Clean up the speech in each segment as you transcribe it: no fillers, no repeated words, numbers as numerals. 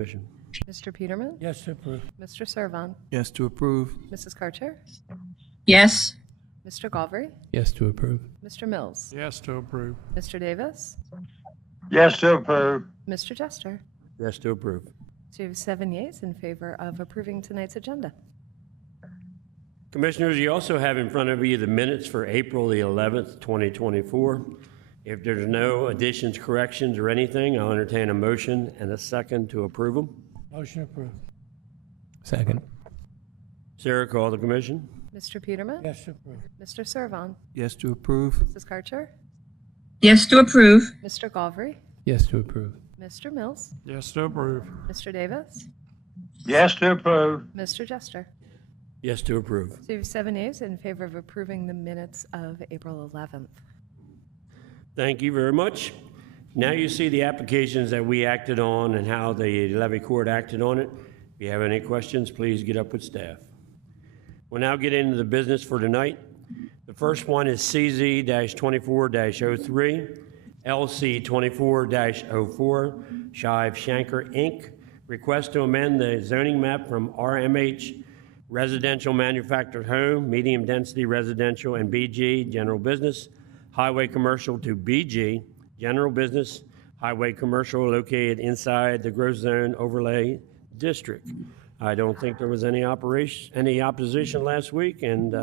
Commission. Mr. Peterman? Yes to approve. Mr. Servan? Yes to approve. Mrs. Karcher? yes, Mr. Galvry? Yes to approve. Mr. Mills? Yes to approve. Mr. Davis? Yes to approve. Mr. Jester? Yes to approve. So you have 7 yeas in favor of approving tonight's agenda. Commissioners, you also have in front of you the minutes for April the 11th, 2024. If there's no additions, corrections, or anything, I'll entertain a motion and a second to approve them. Motion approved. Second. Sarah, call the commission. Mr. Peterman? Yes to approve. Mr. Servan? Yes to approve. Mrs. Karcher? yes to approve, Mr. Galvry? Yes to approve. Mr. Mills? Yes to approve. Mr. Davis? Yes to approve. Mr. Jester? Yes to approve. So you have 7 yeas in favor of approving the minutes of April 11th. Thank you very much. Now you see the applications that we acted on and how the levy court acted on it. If you have any questions, please get up with staff. We'll now get into the business for tonight. The first one is CZ-24-03, LC-24-04, Shive Shanker, Inc. Request to amend the zoning map from RMH Residential Manufactured Home, Medium Density Residential, and BG General Business, Highway Commercial to BG General Business, Highway Commercial located inside the Growth Zone Overlay District. I don't think there was any opposition last week, and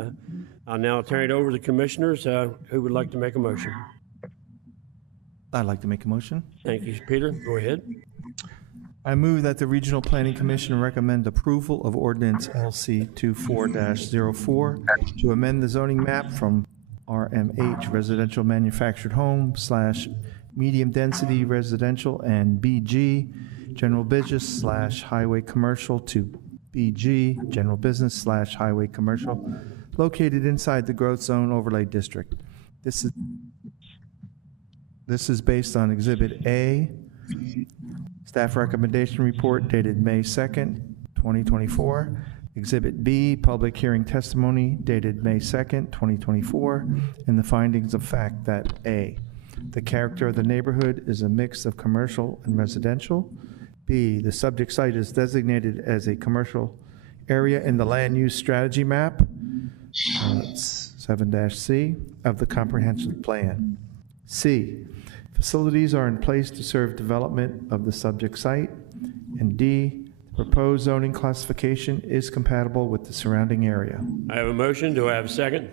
I'll now turn it over to the commissioners who would like to make a motion. I'd like to make a motion. Thank you, Peter. Go ahead. I move that the Regional Planning Commission recommend approval of ordinance LC 24-04 to amend the zoning map from RMH Residential Manufactured Home / Medium Density Residential and BG General Business / Highway Commercial to BG General Business / Highway Commercial located inside the Growth Zone Overlay District. This is based on Exhibit A, Staff Recommendation Report dated May 2nd, 2024. Exhibit B, Public Hearing Testimony dated May 2nd, 2024, and the findings of fact that A, the character of the neighborhood is a mix of commercial and residential. B, the subject site is designated as a commercial area in the land use strategy map, 7-C, of the comprehensive plan. C, facilities are in place to serve development of the subject site. And D, the proposed zoning classification is compatible with the surrounding area. I have a motion. Do I have a second?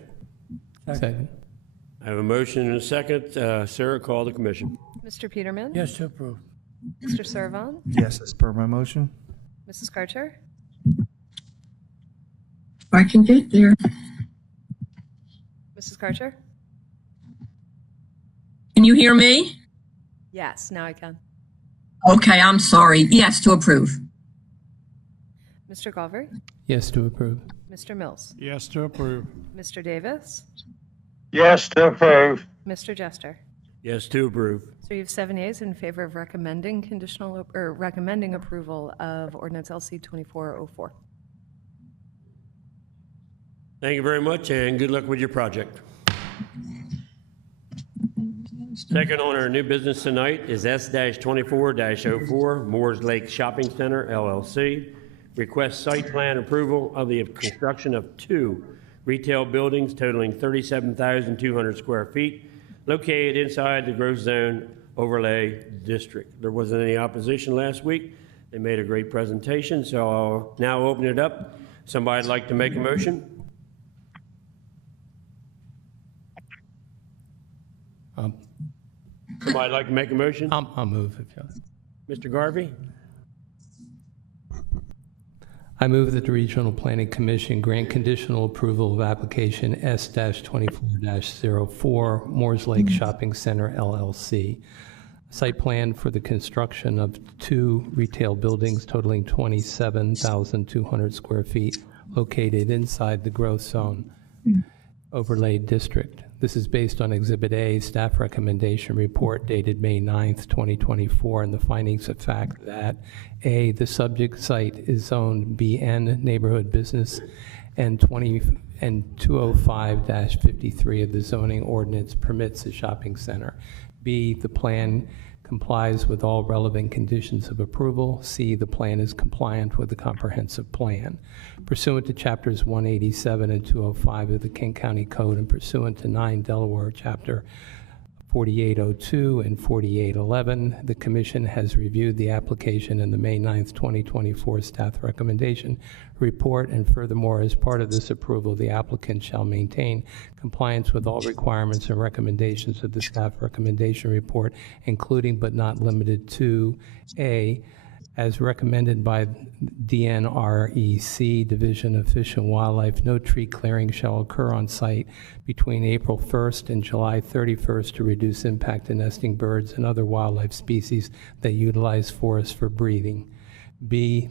Second. I have a motion and a second. Sarah, call the commission. Mr. Peterman? Yes to approve. Mr. Servan? Yes, as per my motion. Mrs. Karcher? I can get there, Mrs. Karcher? can you hear me? Yes, now I can. Okay, I'm sorry, yes to approve, Mr. Galvry? Yes to approve. Mr. Mills? Yes to approve. Mr. Davis? Yes to approve. Mr. Jester? Yes to approve. So you have 7 yeas in favor of recommending approval of ordinance LC 2404. Thank you very much, and good luck with your project. Second on our new business tonight is S-24-04, Moores Lake Shopping Center, LLC. Request site plan approval of the construction of 2 retail buildings totaling 37,200 square feet located inside the Growth Zone Overlay District. There wasn't any opposition last week. They made a great presentation, so I'll now open it up. Somebody'd like to make a motion? Somebody'd like to make a motion? I'll move if you Mr. Garvey? I move that the Regional Planning Commission grant conditional approval of application S-24-04, Moores Lake Shopping Center, LLC. Site plan for the construction of 2 retail buildings totaling 27,200 square feet located inside the Growth Zone Overlay District. This is based on Exhibit A, Staff Recommendation Report dated May 9th, 2024, and the findings of fact that A, the subject site is zoned BN Neighborhood Business, and 205-53 of the zoning ordinance permits a shopping center. B, the plan complies with all relevant conditions of approval. C, the plan is compliant with the comprehensive plan. Pursuant to Chapters 187 and 205 of the Kent County Code and pursuant to 9 Delaware Chapter 4802 and 4811, the Commission has reviewed the application in the May 9th, 2024 staff recommendation report, and furthermore, as part of this approval, the applicant shall maintain compliance with all requirements and recommendations of the staff recommendation report, including but not limited to A, as recommended by DNREC, Division of Fish and Wildlife, no tree clearing shall occur on site between April 1st and July 31st to reduce impact to nesting birds and other wildlife species that utilize forests for breeding. B,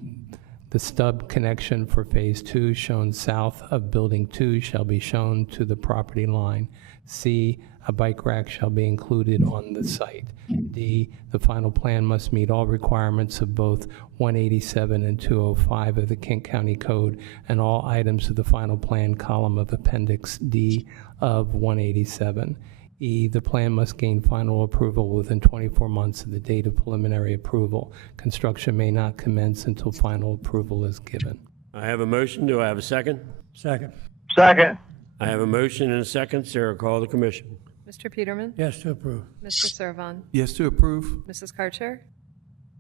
the stub connection for Phase 2 shown south of Building 2 shall be shown to the property line. C, a bike rack shall be included on the site. D, the final plan must meet all requirements of both 187 and 205 of the Kent County Code and all items of the final plan column of Appendix D of 187. E, the plan must gain final approval within 24 months of the date of preliminary approval. Construction may not commence until final approval is given. I have a motion. Do I have a second? Second. I have a motion and a second. Sarah, call the commission. Mr. Peterman? Yes to approve. Mr. Servon? Yes to approve. Mrs. Karcher?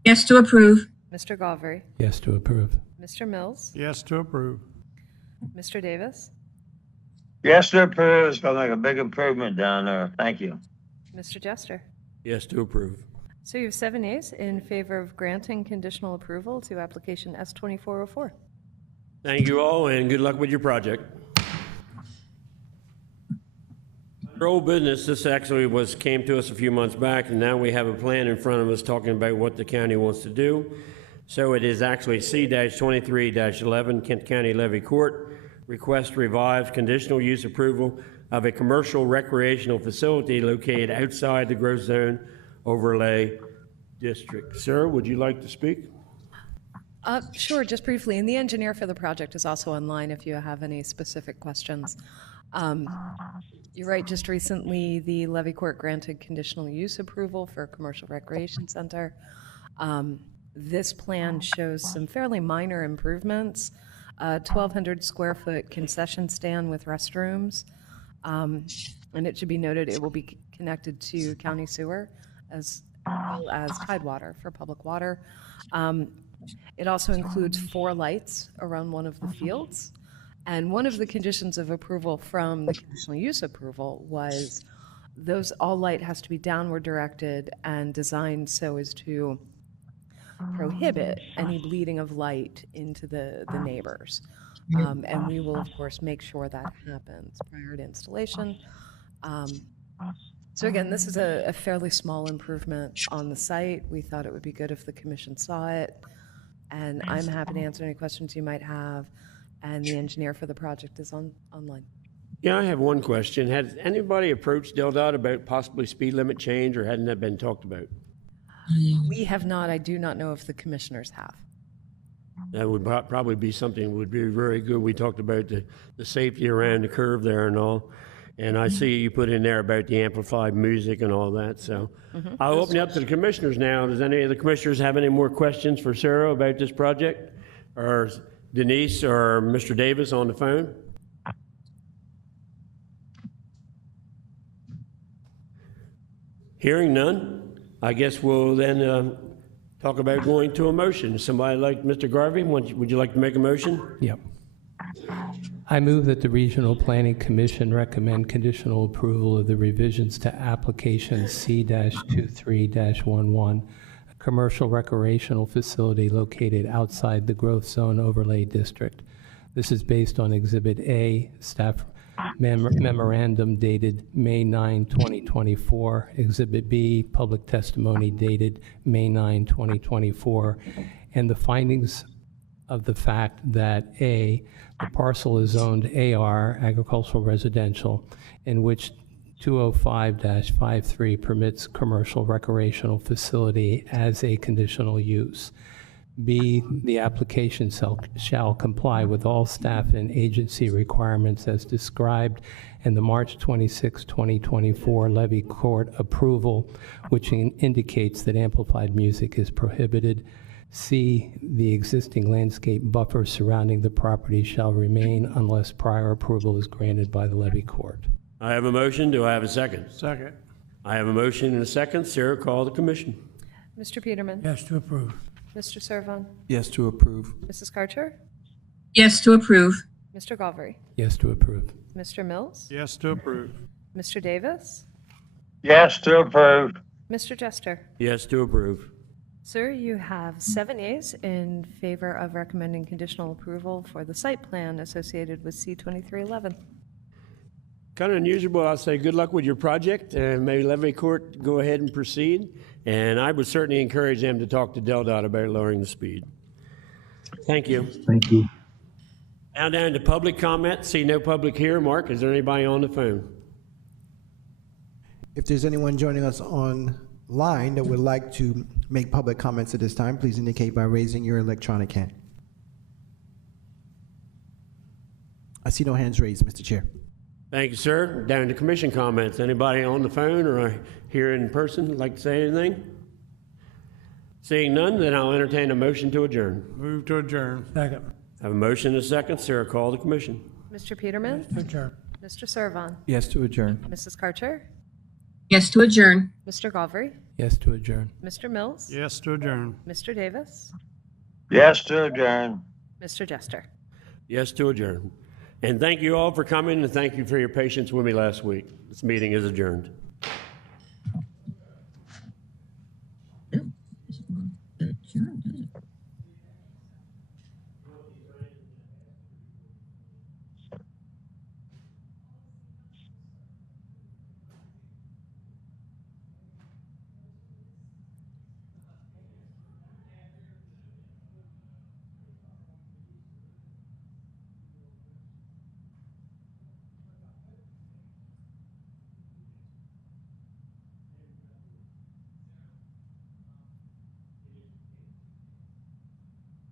Yes to approve. Mr. Galvary? Yes to approve. Mr. Mills? Yes to approve. Mr. Davis? Yes to approve. It's gonna make a big improvement down there. Thank you. Mr. Jester? Yes to approve. So you have 7 yeas in favor of granting conditional approval to application S2404. Thank you all, and good luck with your project. For old business, this actually came to us a few months back, and now we have a plan in front of us talking about what the county wants to do. So it is actually C-23-11, Kent County Levy Court, request revised conditional use approval of a commercial recreational facility located outside the growth zone overlay district. Sir, would you like to speak? Sure, just briefly. And the engineer for the project is also online if you have any specific questions. You're right, just recently the Levy Court granted conditional use approval for a commercial recreation center. This plan shows some fairly minor improvements. 1,200 square foot concession stand with restrooms. And it should be noted it will be connected to county sewer as well as Tidewater for public water. It also includes 4 lights around one of the fields. And one of the conditions of approval from the conditional use approval was all light has to be downward directed and designed so as to prohibit any bleeding of light into the neighbors. And we will, of course, make sure that happens prior to installation. So again, this is a fairly small improvement on the site. We thought it would be good if the commission saw it. And I'm happy to answer any questions you might have. And the engineer for the project is online. Yeah, I have one question. Has anybody approached DelDOT about possibly speed limit change, or hadn't that been talked about? We have not. I do not know if the commissioners have. That would probably be something that would be very good. We talked about the safety around the curve there and all. And I see you put in there about the amplified music and all that. So I'll open it up to the commissioners now. Does any of the commissioners have any more questions for Sarah about this project? Or Denise or Mr. Davis on the phone? Hearing none, I guess we'll then talk about going to a motion. Somebody like Mr. Garvey, would you like to make a motion? Yep. I move that the Regional Planning Commission recommend conditional approval of the revisions to application C-23-11, a commercial recreational facility located outside the Growth Zone Overlay District. This is based on Exhibit A, staff memorandum dated May 9, 2024, Exhibit B, public testimony dated May 9, 2024, and the findings of the fact that A, the parcel is zoned AR, agricultural residential, in which 205-53 permits commercial recreational facility as a conditional use. B, the application shall comply with all staff and agency requirements as described in the March 26, 2024 levy court approval, which indicates that amplified music is prohibited. C, the existing landscape buffer surrounding the property shall remain unless prior approval is granted by the levy court. I have a motion. Do I have a second? Second. I have a motion and a second. Sarah, call the commission. Mr. Peterman? Yes to approve. Mr. Servon? Yes to approve. Mrs. Karcher? Yes to approve. Mr. Galvary? Yes to approve. Mr. Mills? Yes to approve. Mr. Davis? Yes to approve. Mr. Jester? Yes to approve. Sir, you have 7 yeas in favor of recommending conditional approval for the site plan associated with C-2311. Kind of unusual. I'll say good luck with your project, and maybe levy court go ahead and proceed. And I would certainly encourage them to talk to DelDOT about lowering the speed. Thank you. Thank you. Now down to public comment. See no public here. Mark, is there anybody on the phone? If there's anyone joining us online that would like to make public comments at this time, please indicate by raising your electronic hand. I see no hands raised, Mr. Chair. Thank you, sir. Down to commission comments. Anybody on the phone or here in person like to say anything? Seeing none, then I'll entertain a motion to adjourn. Move to adjourn. Second. I have a motion and a second. Sarah, call the commission. Mr. Peterman? Adjourn. Mr. Servon? Yes to adjourn. Mrs. Karcher? Yes to adjourn. Mr. Galvary? Yes to adjourn. Mr. Mills? Yes to adjourn. Mr. Davis? Yes to adjourn. Mr. Jester? Yes to adjourn. And thank you all for coming, and thank you for your patience with me last week. This meeting is adjourned.